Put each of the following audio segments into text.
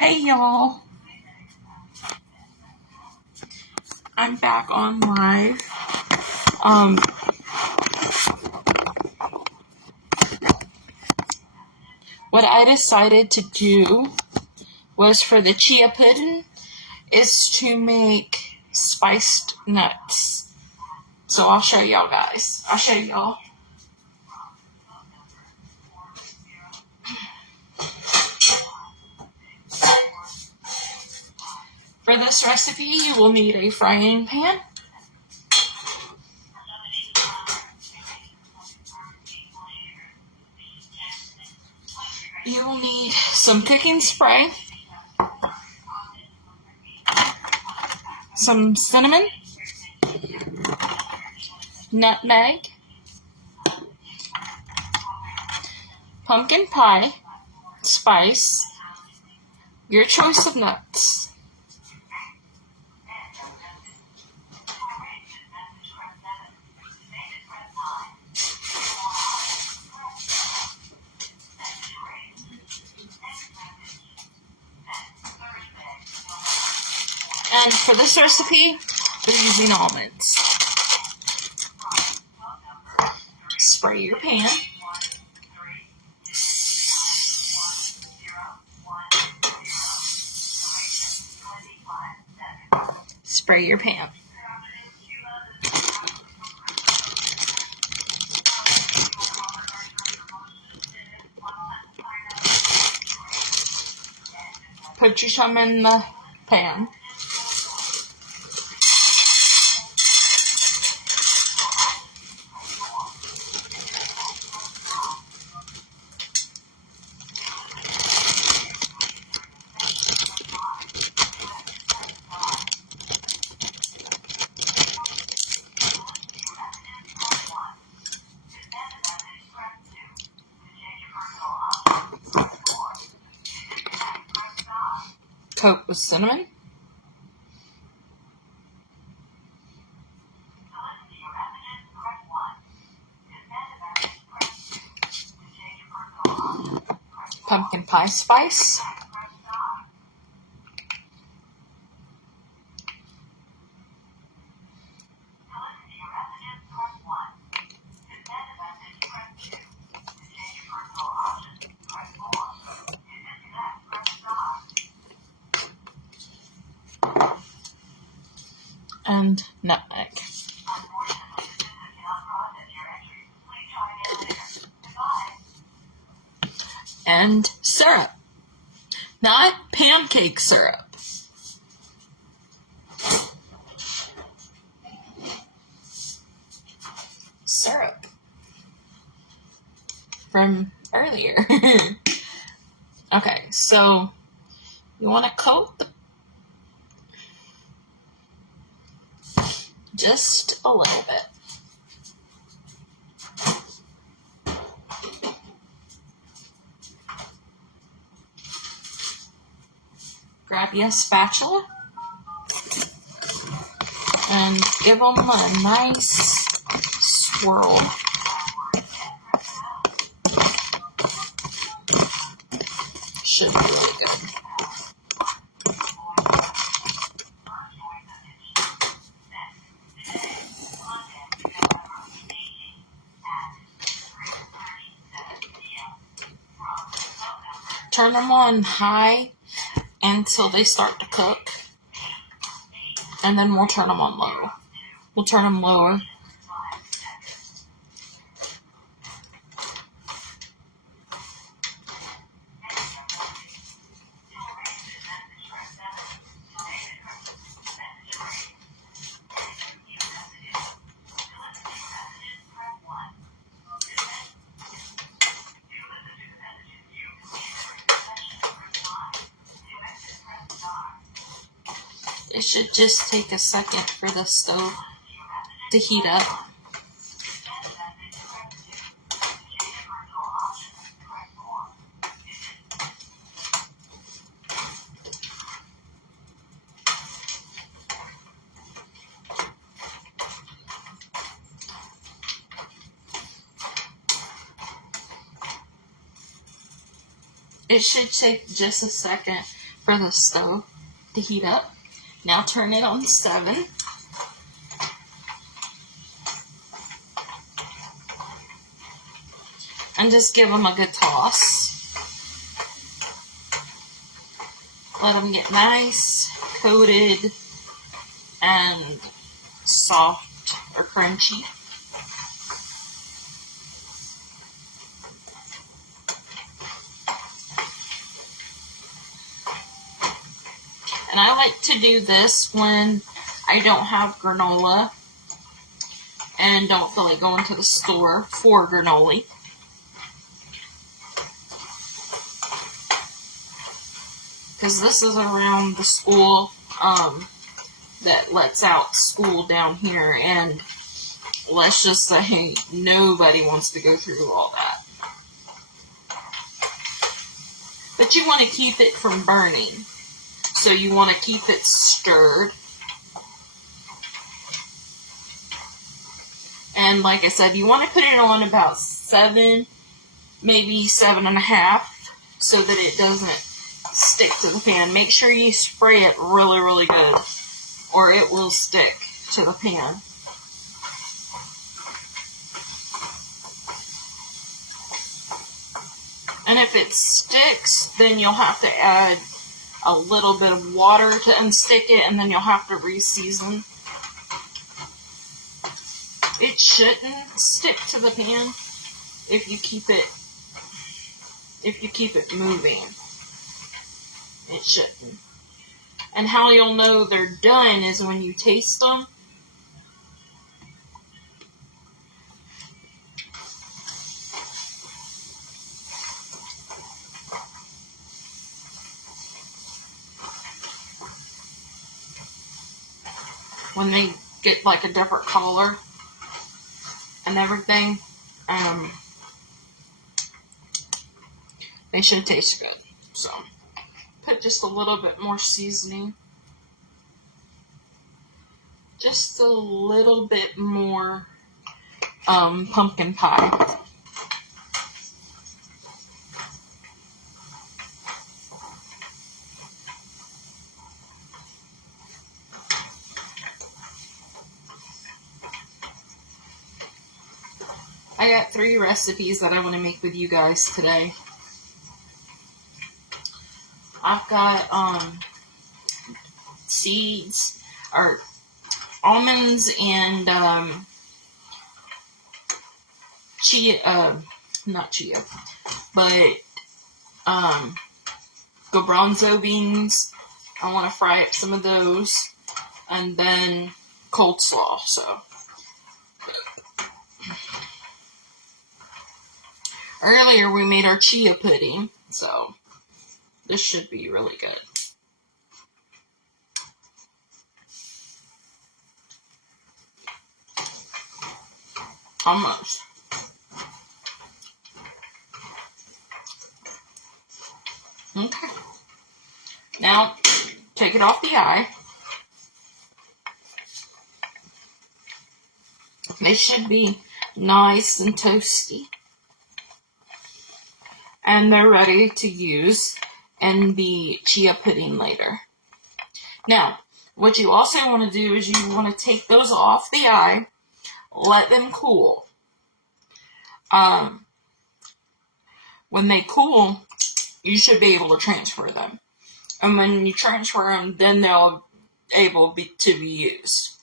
Hey y'all, I'm back on live. What I decided to do was for the chia pudding is to make spiced nuts. So I'll show y'all guys. I'll show y'all. For this recipe, you will need a frying pan. You will need some cooking spray, some cinnamon, nutmeg, pumpkin pie, spice, your choice of nuts. And for this recipe, we're using almonds. Spray your pan. Spray your pan. Put your some in the pan. Coat with cinnamon. Pumpkin pie spice. And nutmeg. And syrup. Not pancake syrup. Syrup. From earlier. Okay, so you want to coat the just a little bit. Grab you a spatula and give them a nice swirl. Should be really good. Turn them on high until they start to cook, and then we'll turn them on low. We'll turn them lower. It should just take a second for the stove to heat up. It should take just a second for the stove to heat up. Now turn it on 7. And just give them a good toss. Let them get nice, coated, and soft or crunchy. And I like to do this when I don't have granola and don't feel like going to the store for granola. Because this is around the school that lets out school down here, and let's just say nobody wants to go through all that. But you want to keep it from burning. So you want to keep it stirred. And like I said, you want to put it on about 7, maybe 7.5, so that it doesn't stick to the pan. Make sure you spray it really, really good, or it will stick to the pan. And if it sticks, then you'll have to add a little bit of water to unstick it, and then you'll have to re-season. It shouldn't stick to the pan if you keep it moving. It shouldn't. And how you'll know they're done is when you taste them. When they get like a different color and everything, they should taste good. So, put just a little bit more seasoning. Just a little bit more pumpkin pie. I got 3 recipes that I want to make with you guys today. I've got seeds, or almonds, and not chia, but garbanzo beans. I want to fry up some of those, and then coleslaw. So earlier we made our chia pudding, so this should be really good. Almost. Okay. Now, take it off the eye. They should be nice and toasty. And they're ready to use in the chia pudding later. Now, what you also want to do is you want to take those off the eye, let them cool. When they cool, you should be able to transfer them. And when you transfer them, then they'll able to be used.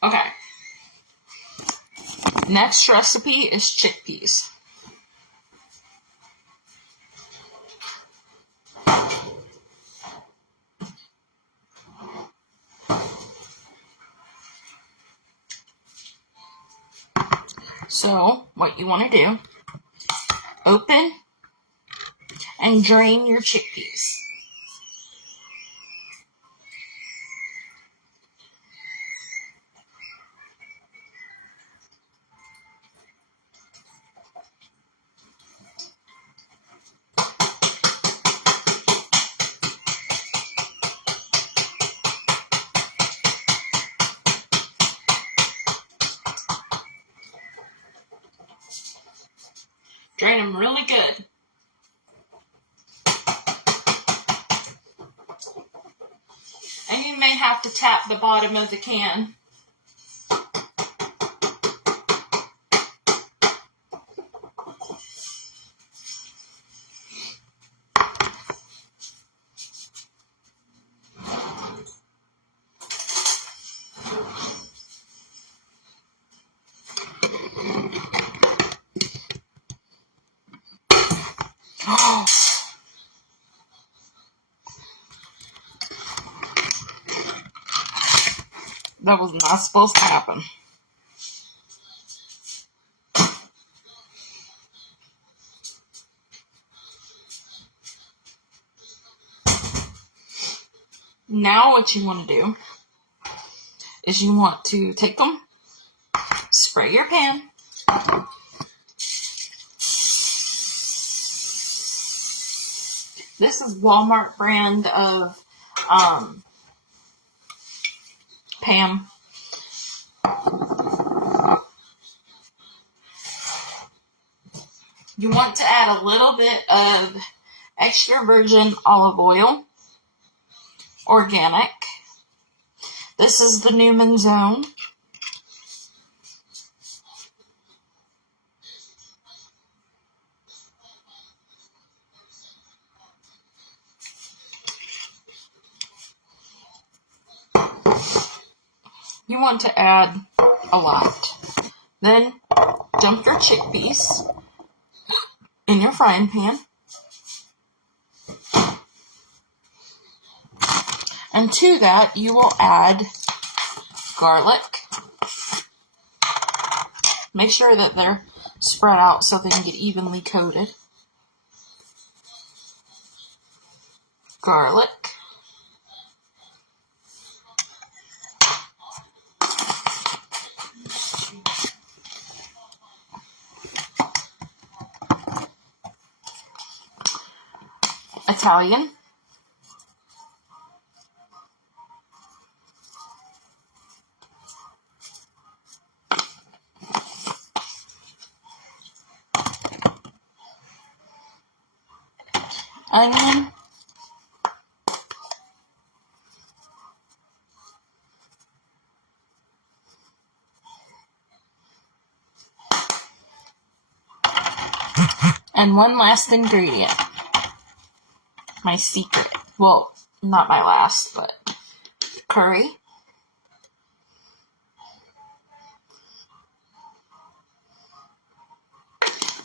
Okay. Next recipe is chickpeas. So, what you want to do, open and drain your chickpeas. Drain them really good. And you may have to tap the bottom of the can. That was not supposed to happen. Now what you want to do is you want to take them, spray your pan, this is Walmart brand of Pam. You want to add a little bit of extra virgin olive oil, organic. This is the Newman Zone. You want to add a lot. Then dump your chickpeas in your frying pan. And to that, you will add garlic. Make sure that they're spread out so they can get evenly coated. Garlic. Italian. Onion. And one last ingredient. My secret. Well, not my last, but curry.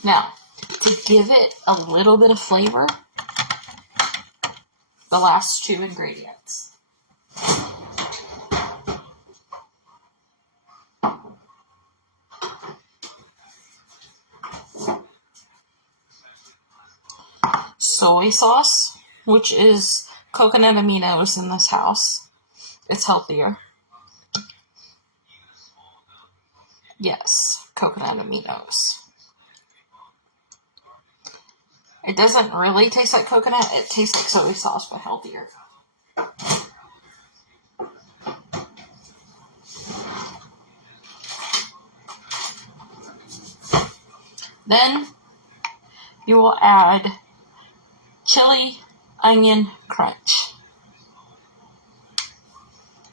Now, to give it a little bit of flavor, the last two ingredients. Soy sauce, which is coconut aminos in this house. It's healthier. Yes, coconut aminos. It doesn't really taste like coconut. It tastes like soy sauce, but healthier. Then you will add chili onion crunch.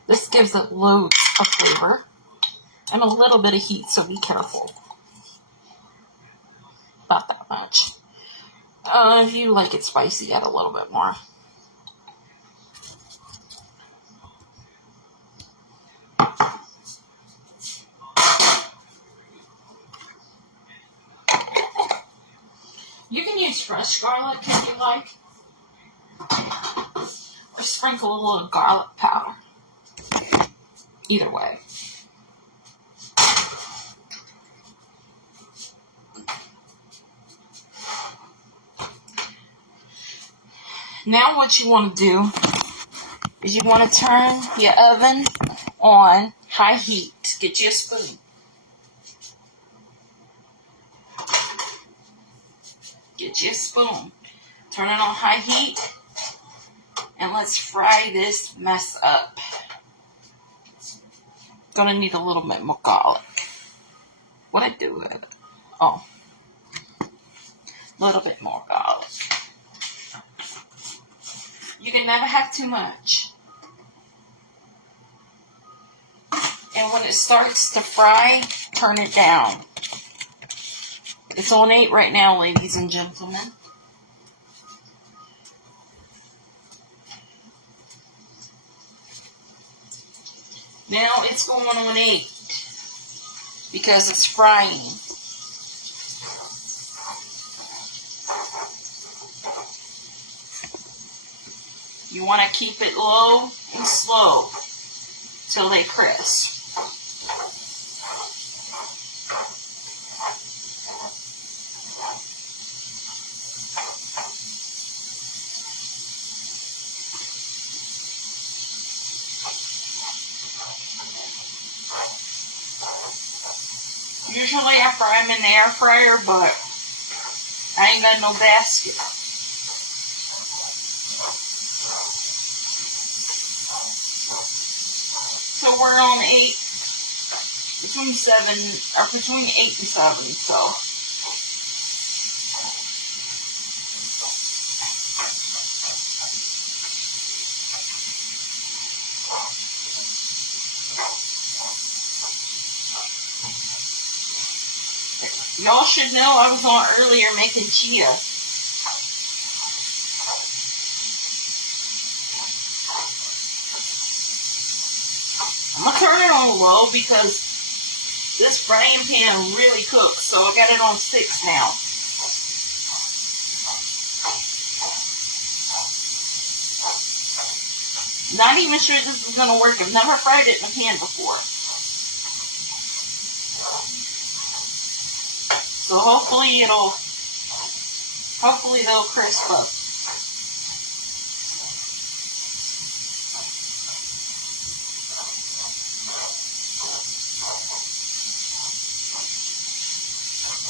This gives it loads of flavor and a little bit of heat, so be careful. Not that much. If you like it spicy, add a little bit more. You can use fresh garlic if you like, or sprinkle a little garlic powder. Either way. Now what you want to do is you want to turn your oven on high heat. Get you a spoon. Get you a spoon. Turn it on high heat. And let's fry this mess up. Gonna need a little bit more garlic. What'd I do with it? Oh. A little bit more garlic. You can never have too much. And when it starts to fry, turn it down. It's on 8 right now, ladies and gentlemen. Now it's going on 8 because it's frying. You want to keep it low and slow till they crisp. Usually I fry them in the air fryer, but I ain't got no basket. So we're on 8, between 8 and 7, so. Y'all should know I was on earlier making chia. I'm going to turn it on low because this frying pan really cooks, so I got it on 6 now. Not even sure this is going to work. I've never fried it in a pan before. So hopefully they'll crisp up.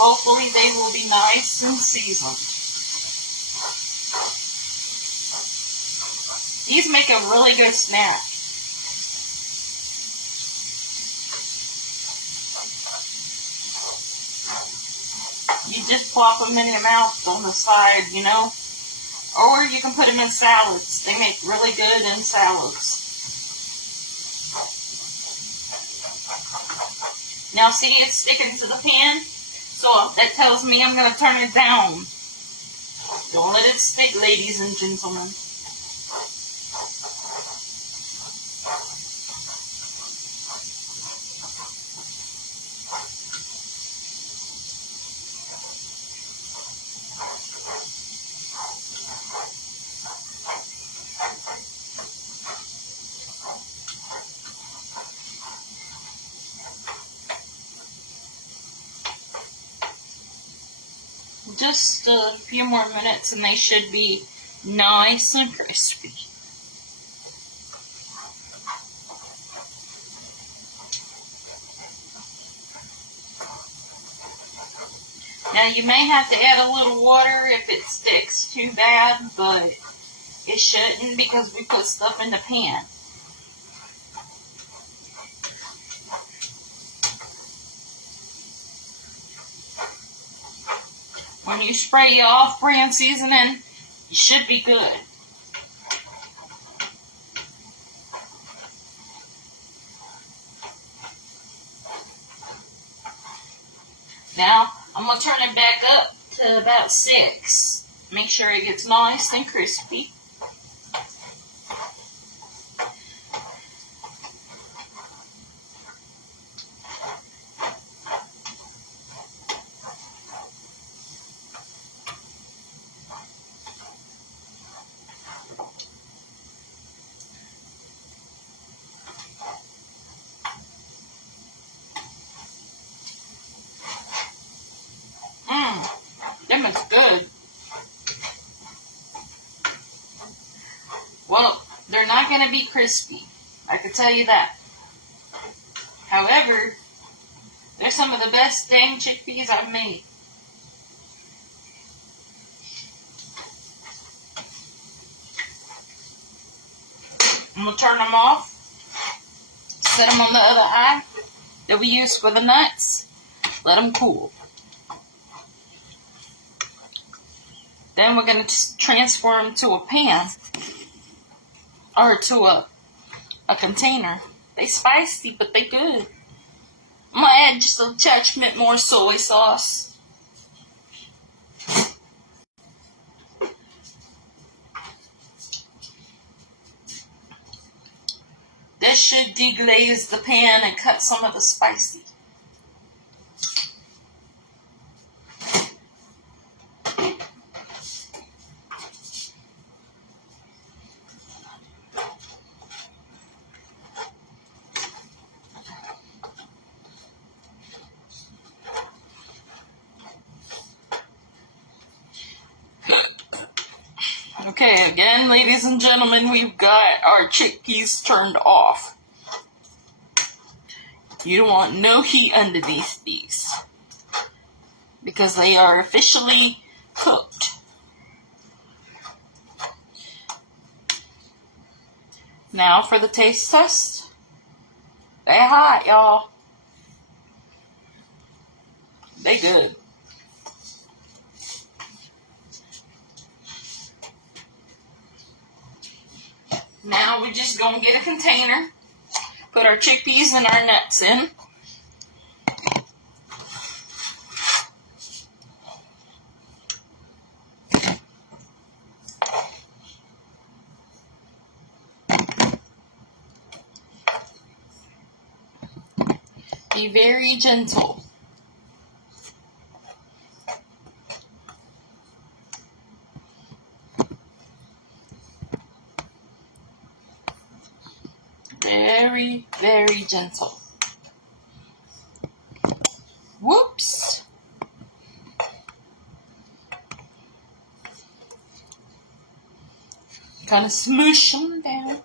Hopefully they will be nice and seasoned. These make a really good snack. You just plop them in your mouth on the side, you know. Or you can put them in salads. They make really good in salads. Now see, it's sticking to the pan. So that tells me I'm going to turn it down. Don't let it stick, ladies and gentlemen. Just a few more minutes and they should be nice and crispy. Now you may have to add a little water if it sticks too bad, but it shouldn't because we put stuff in the pan. When you spray your off-brand seasoning, you should be good. Now, I'm going to turn it back up to about 6. Make sure it gets nice and crispy. That looks good. Well, they're not going to be crispy. I can tell you that. However, they're some of the best dang chickpeas I've made. I'm going to turn them off. Set them on the other eye that we use for the nuts. Let them cool. Then we're going to transfer them to a pan or to a container. They spicy, but they good. I'm going to add just a touch bit more soy sauce. This should deglaze the pan and cut some of the spicy. Okay, again, ladies and gentlemen, we've got our chickpeas turned off. You don't want no heat underneath these because they are officially cooked. Now for the taste test. They hot, y'all. They good. Now we're just going to get a container, put our chickpeas and our nuts in. Be very gentle. Very, very gentle. Whoops. Kind of smoosh them down.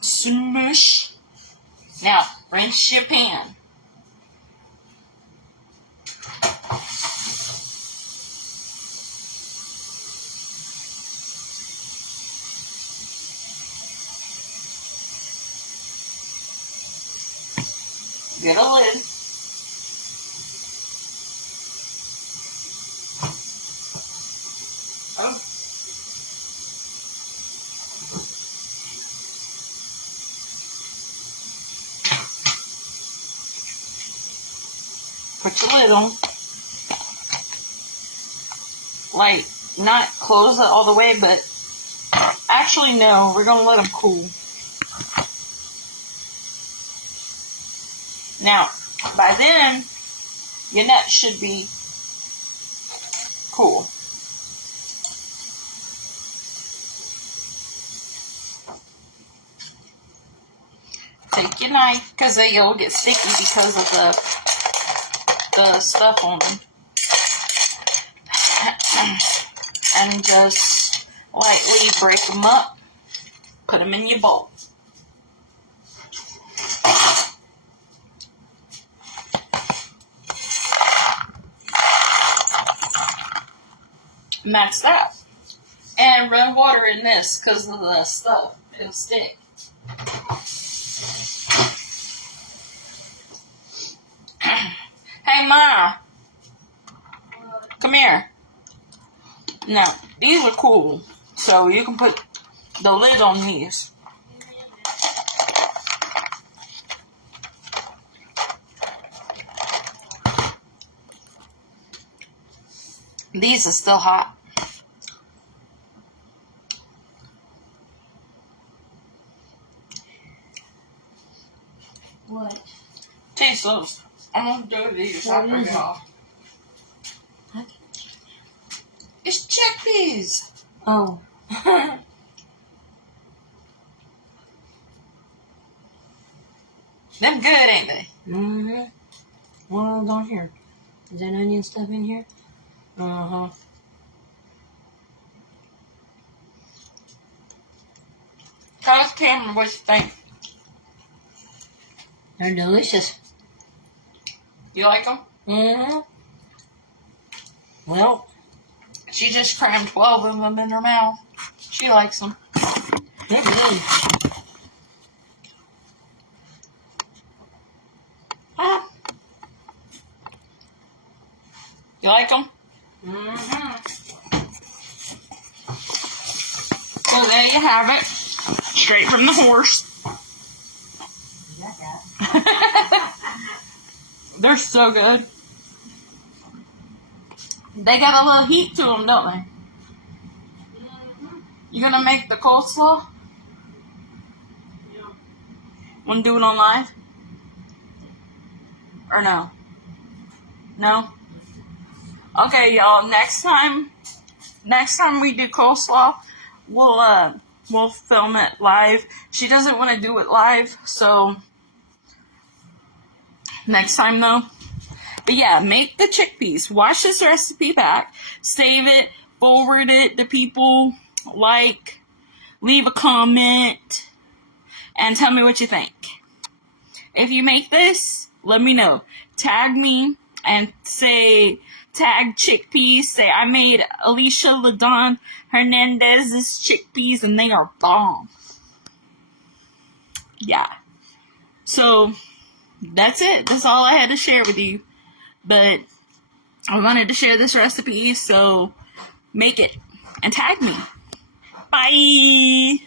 Smoosh. Now, rinse your pan. Get a lid. Oh. Put your lid on. Like, not close it all the way, but actually no, we're going to let them cool. Now, by then, your nuts should be cool. Take your knife, because they'll get sticky because of the stuff on them. And just lightly break them up. Put them in your bowl. And that's that. And run water in this because of the stuff. It'll stick. Hey, Ma. Come here. Now, these are cool. So you can put the lid on these. These are still hot. What? Taste those. I'm gonna do these. I'll bring it off. It's chickpeas. Oh. Them good, ain't they? Mm-hmm. What else on here? Is that onion stuff in here? Uh-huh. Tell us, Cameron, what you think. They're delicious. You like them? Mm-hmm. Well, She just crammed 12 of them in her mouth. She likes them. they're good. You like them? Mm-hmm. Well, there you have it. Straight from the horse. They're so good. They got a little heat to them, don't they? You gonna make the coleslaw? Wanna do it on live? Or no? No? Okay, y'all. Next time we do coleslaw, we'll film it live. She doesn't want to do it live, so next time though. But yeah, make the chickpeas. Watch this recipe back. Save it. Forward it to people. Like. Leave a comment. And tell me what you think. If you make this, let me know. Tag me and tag chickpeas. Say, I made Alicia LaDon Hernandez's chickpeas and they are bomb. Yeah. So, that's it. That's all I had to share with you. But I wanted to share this recipe, so make it and tag me. Bye!